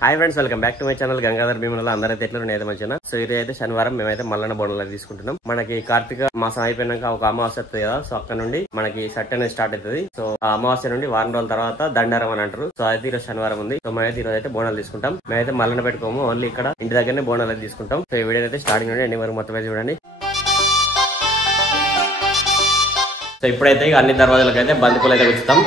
Hi friends, welcome back to my channel Gangadhar Bheemula. అందరైతే ఎట్లా నేనైతే మంచిగా. సో ఇది అయితే శనివారం మేమైతే మల్లన్న బోనాలు తీసుకుంటున్నాం. మనకి కార్తీక మాసం అయిపోయినాక ఒక అమావాస్య వస్తుంది కదా, సో అక్కడ నుండి మనకి సట్ అనేది స్టార్ట్ అవుతుంది. సో ఆ అమావాస్య నుండి వారం రోజుల తర్వాత దండారం అని అంటారు. సో అయితే ఈరోజు శనివారం ఉంది. సో మేమైతే ఈరోజు అయితే బోనాలు తీసుకుంటాం. మేమైతే మల్లన్న పెట్టుకోము, ఓన్లీ ఇక్కడ ఇంటి దగ్గరనే బోనాలు అయితే తీసుకుంటాం. సో ఈ వీడియో అయితే స్టార్టింగ్ నుండి ఎండింగ్ వరకు మొత్తం అయితే చూడండి. సో ఇప్పుడైతే ఇక అన్ని దర్వాజాలకు అయితే బంతిపూలు అయితే గుచ్చుతాం.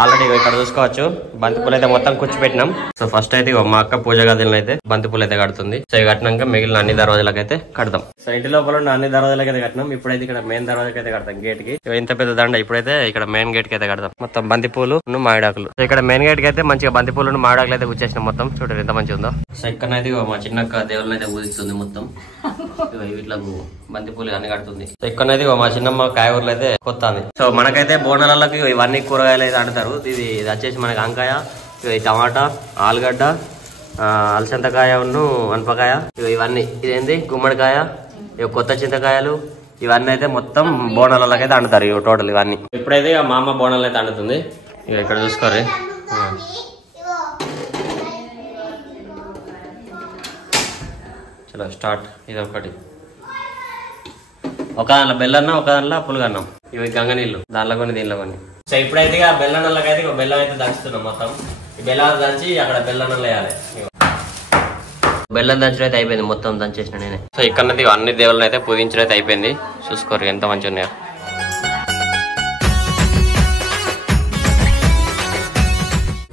ఆల్రెడీ ఇక్కడ చూసుకోవచ్చు బంతిపూలు అయితే మొత్తం కూర్చి పెట్టినాం. సో ఫస్ట్ అయితే మా అక్క పూజ గదిలో అయితే బంతిపూలు అయితే కడుతుంది. సో ఇవి కట్టినాక మిగిలిన అన్ని దర్వాజాలకు అయితే కడతాం. సో ఇంటి లోపల ఉన్న అన్ని దర్వాజాలకు అయితే కట్టినాం. ఇప్పుడైతే ఇక్కడ మెయిన్ దర్వాజాకి అయితే కడతాం, గేట్ కి. ఇంత పెద్ద దండ ఇప్పుడైతే ఇక్కడ మెయిన్ గేట్ కి అయితే కడతాం. మొత్తం బంతిపూలు మామిడాకులు. సో ఇక్కడ మెయిన్ గేట్ కి అయితే మంచిగా బంతిపూలు మామిడాకులు అయితే గుచ్చేసినాం. మొత్తం చూడండి ఎంత మంచిగా ఉందో. సో ఇక్కడైతే మా చిన్నక్క దేవుళ్ళని అయితే పూజిస్తుంది. మొత్తం ఇట్లా బంతిపూలు అన్ని కడుతుంది. సో ఇక్కడైతే మా చిన్నమ్మ కాయగూరలు అయితే కొత్తాంది. సో మనకైతే బోనాలకి ఇవన్నీ కూరగాయలు అయితే ఆడతారు. ఇది వచ్చేసి మనకి వంకాయ, టమాటా, ఆలుగడ్డ, అలసంతకాయ, అనపకాయ, ఇవన్నీ. ఇదేంటి గుమ్మడికాయ, కొత్త చింతకాయలు, ఇవన్నీ అయితే మొత్తం బోనాలకి అయితే అండుతారు. ఇవి టోటల్ ఇవన్నీ. ఇప్పుడైతే మా అమ్మ బోనాలు అయితే అండుతుంది. ఇక ఇక్కడ చూసుకోరు. చలో స్టార్ట్. ఇది ఒకటి, ఒక దాంట్లో బెల్లన్నం, ఒక దాంట్లో పులుగన్నం. ఇవి గంగ నీళ్ళు, దాంట్లో కొన్ని దీంట్లో కొన్ని. సో ఇప్పుడైతే బెల్లన్నలకి అయితే బెల్లం అయితే దంచుతున్నాం. మొత్తం ఈ బెల్లం దంచి అక్కడ బెల్లన్నం వేయాలి. బెల్లం దంచడం అయితే అయిపోయింది, మొత్తం దంచేసిన నేనే. సో ఇక్కడ అన్ని దేవుళ్ళని అయితే పూజించడం అయితే అయిపోయింది. చూసుకోరు ఎంత మంచిగా ఉన్నాయో.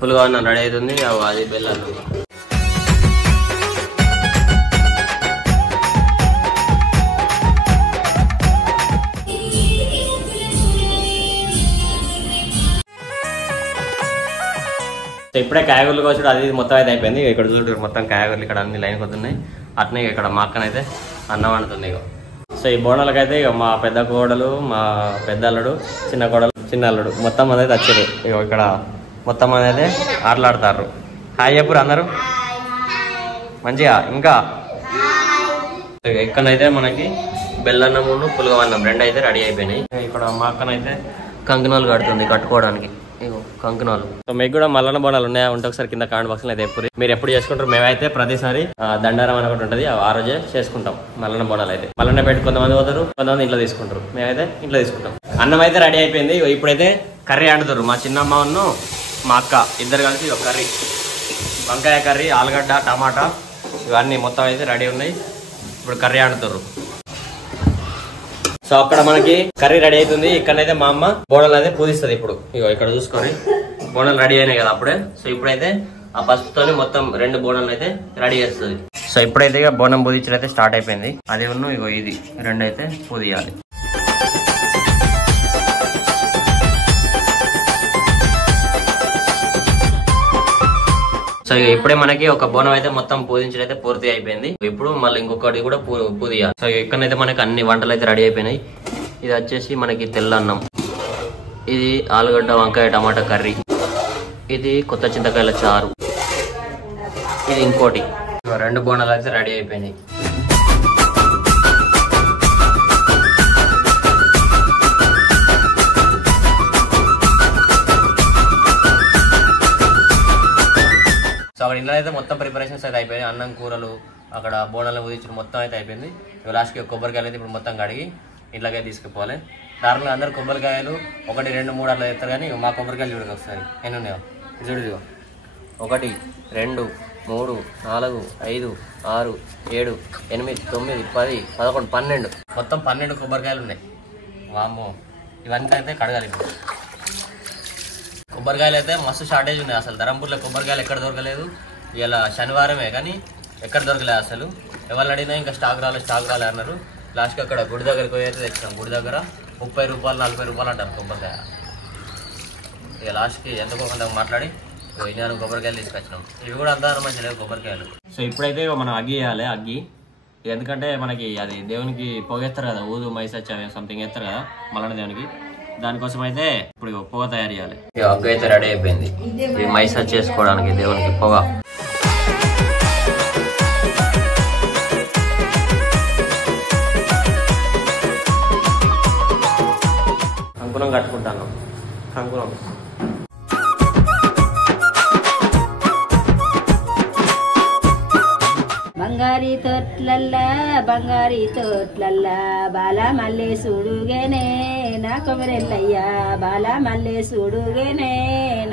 పులుగన్నం రెడీ అవుతుంది. అది బెల్లన్నం. సో ఇప్పుడే కాయగూరలు కోసుడు అది మొత్తం అయితే అయిపోయింది. ఇక్కడ చూడు మొత్తం కాయగూరలు ఇక్కడ అన్ని లైన్ కొడుతున్నాయి. అట్నే ఇక్కడ మా అక్కనైతే అన్నం వండుతుంది. ఇక సో ఈ బోనాలకైతే ఇక మా పెద్ద కోడలు, మా పెద్ద అల్లుడు, చిన్న కోడలు, చిన్న అల్లుడు మొత్తం అనేది వచ్చారు. ఇక ఇక్కడ మొత్తం అనేది ఆటలాడతారు. హాయ్ చెప్పురు అందరూ మంచిగా. ఇంకా ఇక్కడైతే మనకి బెల్లన్నము, పులుగవన్నం రెండు అయితే రెడీ అయిపోయినాయి. ఇక్కడ మా అక్కనైతే కంకణాలు కడుతుంది కట్టుకోవడానికి. కంకణాలు. సో మీకు కూడా మల్లన్న బోనాలు ఉన్నాయా ఉంటే ఒకసారి కింద కామెంట్ బాక్స్ లో అయితే ఎప్పుడు మీరు ఎప్పుడు చేసుకుంటారు. మేమైతే ప్రతిసారి దండారం అని ఒకటి ఉంటుంది, ఆ రోజే చేసుకుంటాం మల్లన్న బోనాలు అయితే. మల్లన్న పెట్టి కొంతమంది పోతారు, కొంతమంది ఇంట్లో తీసుకుంటారు. మేమైతే ఇంట్లో తీసుకుంటాం. అన్నం అయితే రెడీ అయిపోయింది. ఇప్పుడైతే కర్రీ వండుతారు. మా చిన్నమ్మను మా అక్క ఇద్దరు కలిసి ఒక కర్రీ, వంకాయ కర్రీ, ఆలుగడ్డ, టమాటా ఇవన్నీ మొత్తం అయితే రెడీ ఉన్నాయి. ఇప్పుడు కర్రీ వండుతారు. సో అక్కడ మనకి కర్రీ రెడీ అవుతుంది. ఇక్కడైతే మా అమ్మ బోనాలు అయితే పూజిస్తుంది. ఇప్పుడు ఇగో ఇక్కడ చూసుకొని బోనాలు రెడీ అయినాయి కదా అప్పుడే. సో ఇప్పుడైతే ఆ పసుపుతో మొత్తం రెండు బోనాలు అయితే రెడీ చేస్తుంది. సో ఇప్పుడైతే ఇక బోనం పూజించడం అయితే స్టార్ట్ అయిపోయింది. అది ఇగో ఇది రెండు అయితే పూజియాలి. సో ఇప్పుడే మనకి ఒక బోనం అయితే మొత్తం పూజించడం అయితే పూర్తి అయిపోయింది. ఇప్పుడు మళ్ళీ ఇంకొకటి కూడా పూజియాలి. సో ఇక్కడైతే మనకి అన్ని వంటలు అయితే రెడీ అయిపోయినాయి. ఇది వచ్చేసి మనకి తెల్లన్నం, ఇది ఆలుగడ్డ, వంకాయ, టమాటా కర్రీ, ఇది కొత్త చింతకాయల చారు, ఇది ఇంకోటి. రెండు బోనాలు అయితే రెడీ అయిపోయినాయి. సో అక్కడ ఇంట్లో అయితే మొత్తం ప్రిపరేషన్స్ అయితే అయిపోయాయి. అన్నం, కూరలు, అక్కడ బోనాలు పూజించడం మొత్తం అయితే అయిపోయింది. లాస్ట్కి కొబ్బరికాయలు అయితే ఇప్పుడు మొత్తం కడిగి ఇంట్లోకి తీసుకుపోవాలి. దాంట్లో అందరు కొబ్బరికాయలు 1, 2, 3 అట్లా తెస్తారు. కానీ మా కొబ్బరికాయలు చూడదు ఒకసారి ఎన్ని ఉన్నాయో చూడదు. 1, 2, 3, 4, 5, 6, 7, 8, 9, 10, 11, 12 మొత్తం 12 కొబ్బరికాయలు ఉన్నాయి. వామ్మో, ఇవన్నీ అయితే కడగాలి. కొబ్బరికాయలు అయితే మస్తు షార్టేజ్ ఉన్నాయి. అసలు ధరంపూర్లో కొబ్బరికాయలు ఎక్కడ దొరకలేదు. ఇలా శనివారమే కానీ ఎక్కడ దొరకలేదు అసలు. ఎవరు అడిగినా ఇంకా స్టాక్ రాలే అన్నారు. లాస్ట్కి అక్కడ గుడి దగ్గరికి పోయి అయితే తెచ్చినాం. గుడి దగ్గర 30 రూపాయలు 40 రూపాయలు అంటారు కొబ్బరికాయ. ఇక లాస్ట్కి ఎంతకోకుండా మాట్లాడి 4 కొబ్బరికాయలు తీసుకొచ్చినాం. ఇవి కూడా అంత మంచి లేవు కొబ్బరికాయలు. సో ఇప్పుడైతే మనం అగ్గి వేయాలి. అగ్గి ఎందుకంటే మనకి అది దేవునికి పొగేస్తారు కదా, ఊదు మైసచ్చ సంథింగ్ వేస్తారు కదా మల్లన్న దేవునికి. దానికోసం అయితే ఇప్పుడు పొగ తయారు చేయాలి. అగ్గి అయితే రెడీ అయిపోయింది. ఇది మైసచ్చ చేసుకోవడానికి దేవునికి పొగ. కంకుణం కట్టుకుంటాను. కంకుణం బంగారీ తోట్లల్లా బాల మల్లె సుడుగేనే నా కొమరెల్లయ్యా బాల మల్లె సుడుగేనే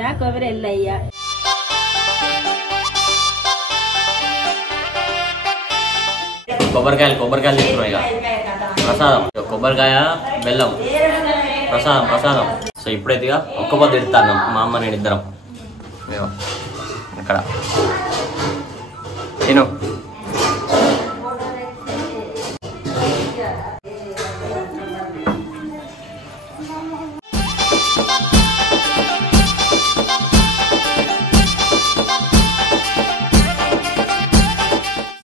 నా కొమరెల్లయ్యా. కొబ్బరికాయలు తీసుకున్నాం ఇక ప్రసాదం, కొబ్బరికాయ బెల్లం ప్రసాదం. సో ఇప్పుడైతే ఇక ఒక్క పొద్దు ఎడతాను మా అమ్మ నేను ఇద్దరం ఇక్కడ తిను.